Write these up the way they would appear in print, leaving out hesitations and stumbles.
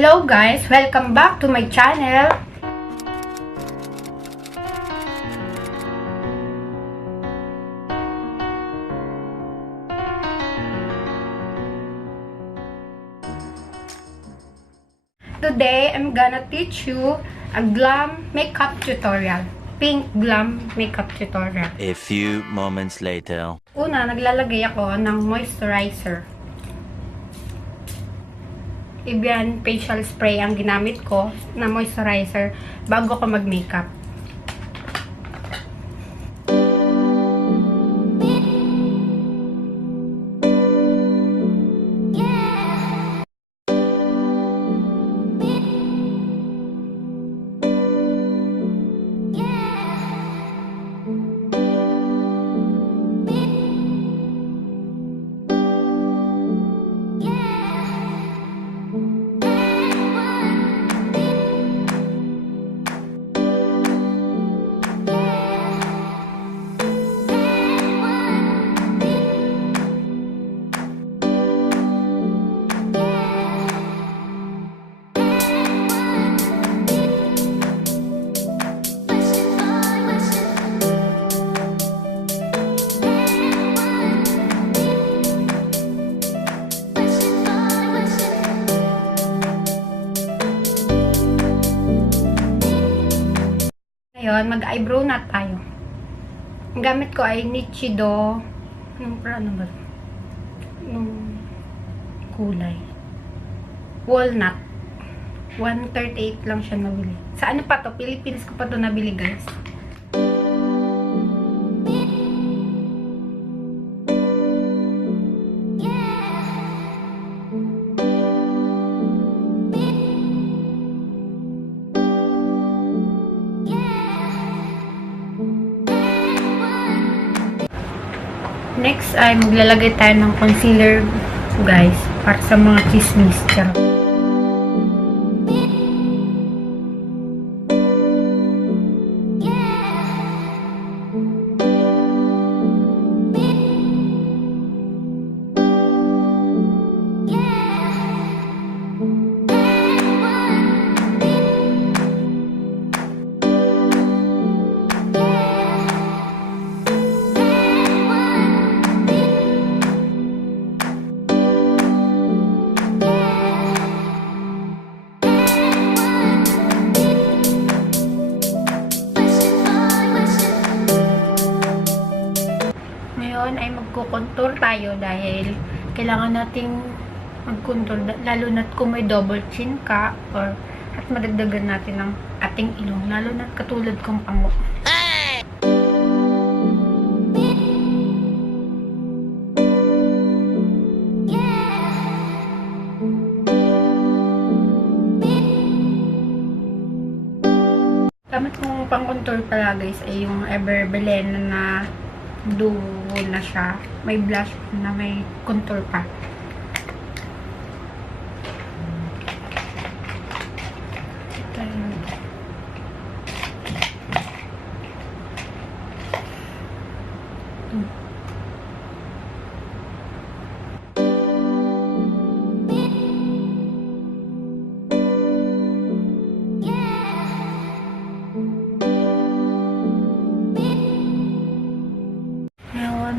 Hello guys! Welcome back to my channel! Today, I'm gonna teach you a glam makeup tutorial. Pink glam makeup tutorial. A few moments later. Una, naglalagay ako ng moisturizer. Evian facial spray ang ginamit ko na moisturizer bago ko mag-makeup. Ngayon, mag-eyebrow na tayo. Ang gamit ko ay Nichido. Ano ba? Nung kulay. Walnut. 138 lang siya nabili. Sa ano pa to? Philippines ko pa to nabili, guys. Next ay maglalagay tayo ng concealer, guys, para sa mga chismis. Charot. Ay magko-contour tayo dahil kailangan nating mag-contour lalo na kung may double chin ka or at madagdagan natin ng ating ilong lalo na katulad kong pango. Gamit kong pang-contour pala, guys, ay yung Bilena na duo na siya. May blush na may contour pa. Ito yun.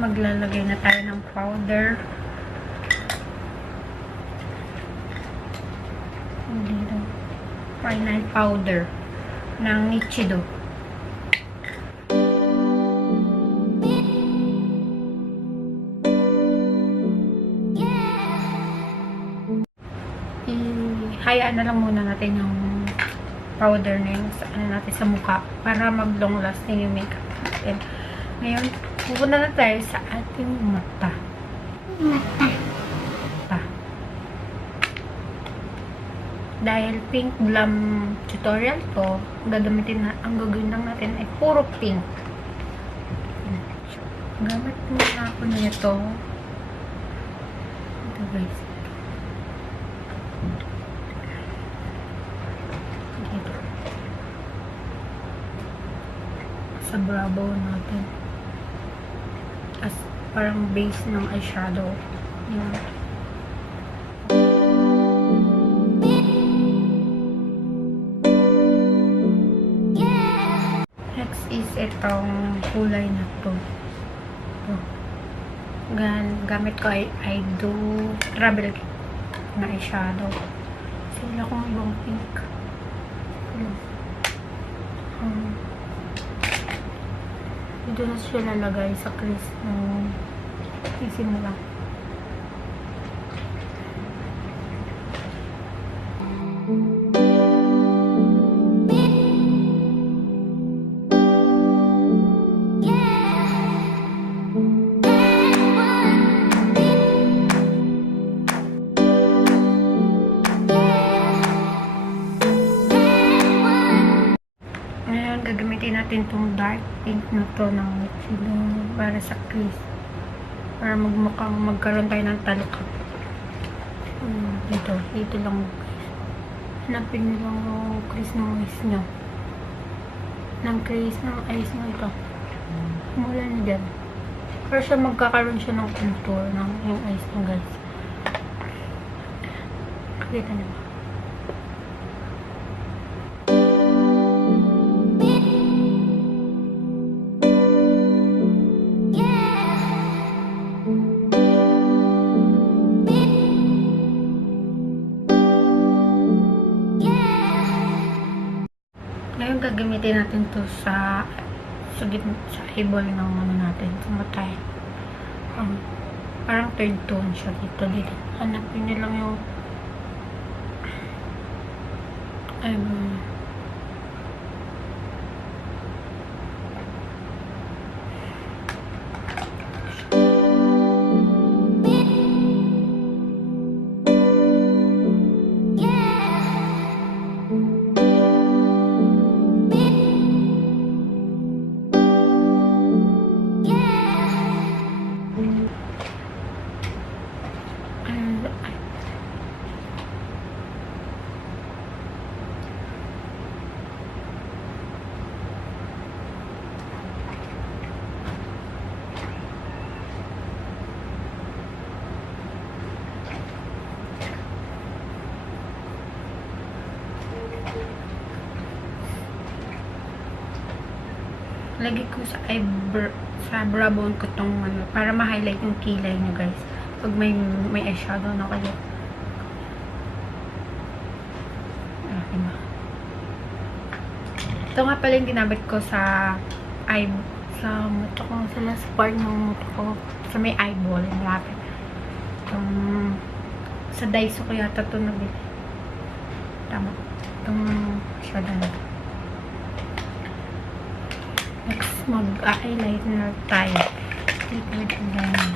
Maglalagay na tayo ng powder. Dito. Final powder ng Nichido. Ihayaan na lang muna natin yung powder na yun sa mukha para mag long lasting yung makeup natin. Ngayon, pupunta na tayo sa ating mata. Dahil pink glam tutorial to, ang gagawin lang natin ay puro pink. Gamit muna ako nito. Ito, guys. Dito. Sa brow natin. As parang base ng eyeshadow. Yan. kulay na to. Gamit ko ay Eyebrow travel na eyeshadow. So, wala akong ibang pink. Dito na siya lalagay sa crease ng isimula. Gagamitin natin itong dark pink na to ng Nichido para sa crease. Para magkaroon tayo ng talukap. Dito lang guys. Hanapin nyo lang yung crease ng eyes nyo. Crease ng eyes nyo ito. Mula na dyan. Para siya magkakaroon siya ng contour ng yung eyes nyo guys. Kita nyo ba? Ngayon gagamitin natin to sa eyeball ng ano natin, sa matay. Parang third tone siya dito. Hanapin nyo lang yung lagi ko sa brow bone ko tong ano, para ma-highlight yung kilay nyo guys. Pag may eyeshadow na kayo. Diba? Ito nga pala yung ginamit ko sa muto ko, sa last part ng muto ko. Sa may eyeball. Malapit. Sa Daiso ko yata ito nabili. Tama. Itong shadow na ito. Next, mag-eyeliner tayo. Liquid eyeliner.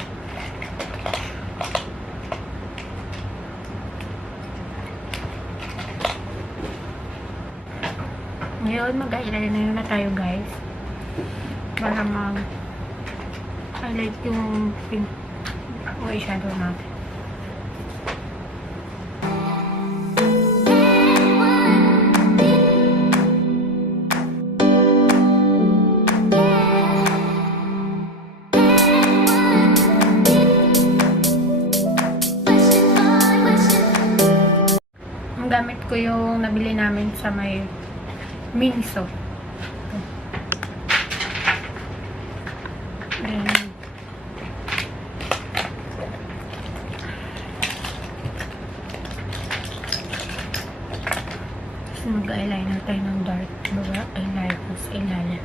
Ngayon, mag-eyeliner na tayo guys. Para mag-highlight yung pink eyeshadow natin. Gamit ko yung nabili namin sa may Miniso. Mag-eyeliner tayo ng dark baba eyeliner sa ilalim.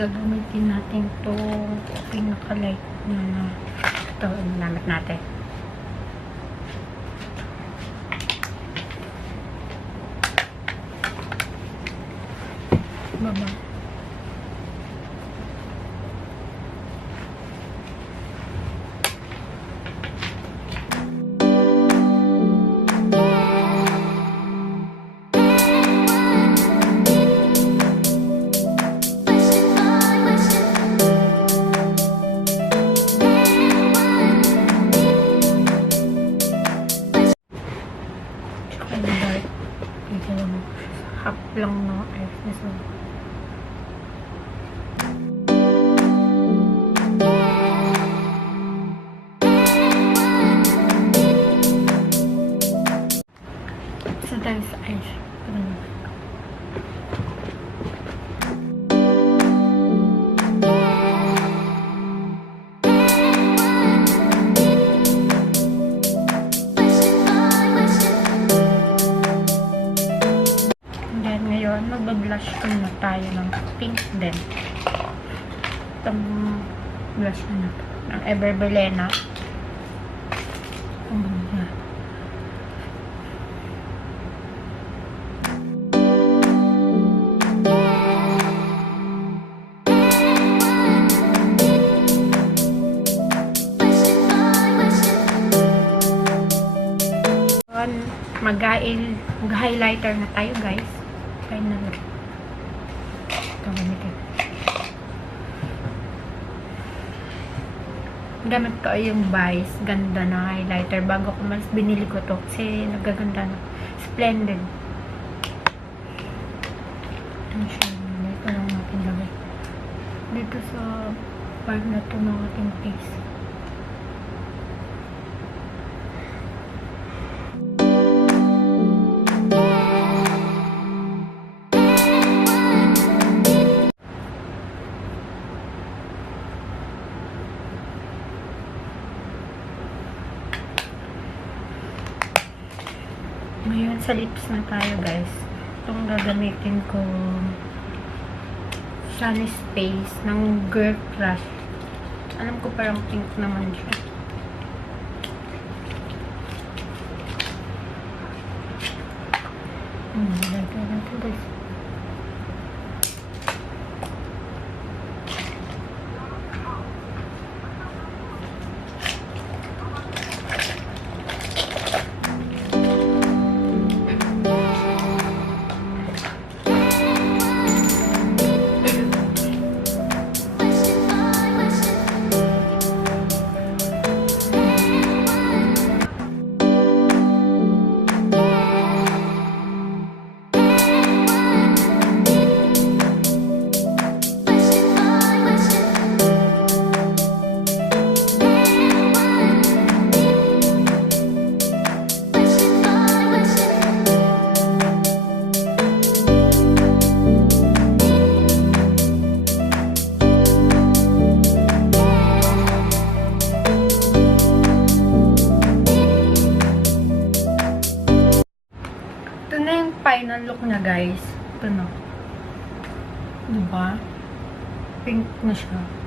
Gagamitin natin itong pinaka-light na ito, inamit natin. Baba. Half lang na eyes na so. Sa tayo sa eyes. Then ngayon, mag-blush na tayo ng pink din. Itong blush na to. Ng Bilena. Mag-highlighter na tayo, guys. Finally. Gamit ko yung Vice. Ganda na highlighter. Bago ko mas binili ko to. Kasi nagaganda na. Splendid. Ito siya. Ito lang natin lagay. Dito sa part na to ng ating face. Ngayon, sa lips na tayo, guys. Itong gagamitin ko Sunnies Face ng Girl Crush. Alam ko parang pink naman siya. Lagay natin, guys. Final look niya, guys. Ito na. Diba? Pink na siya.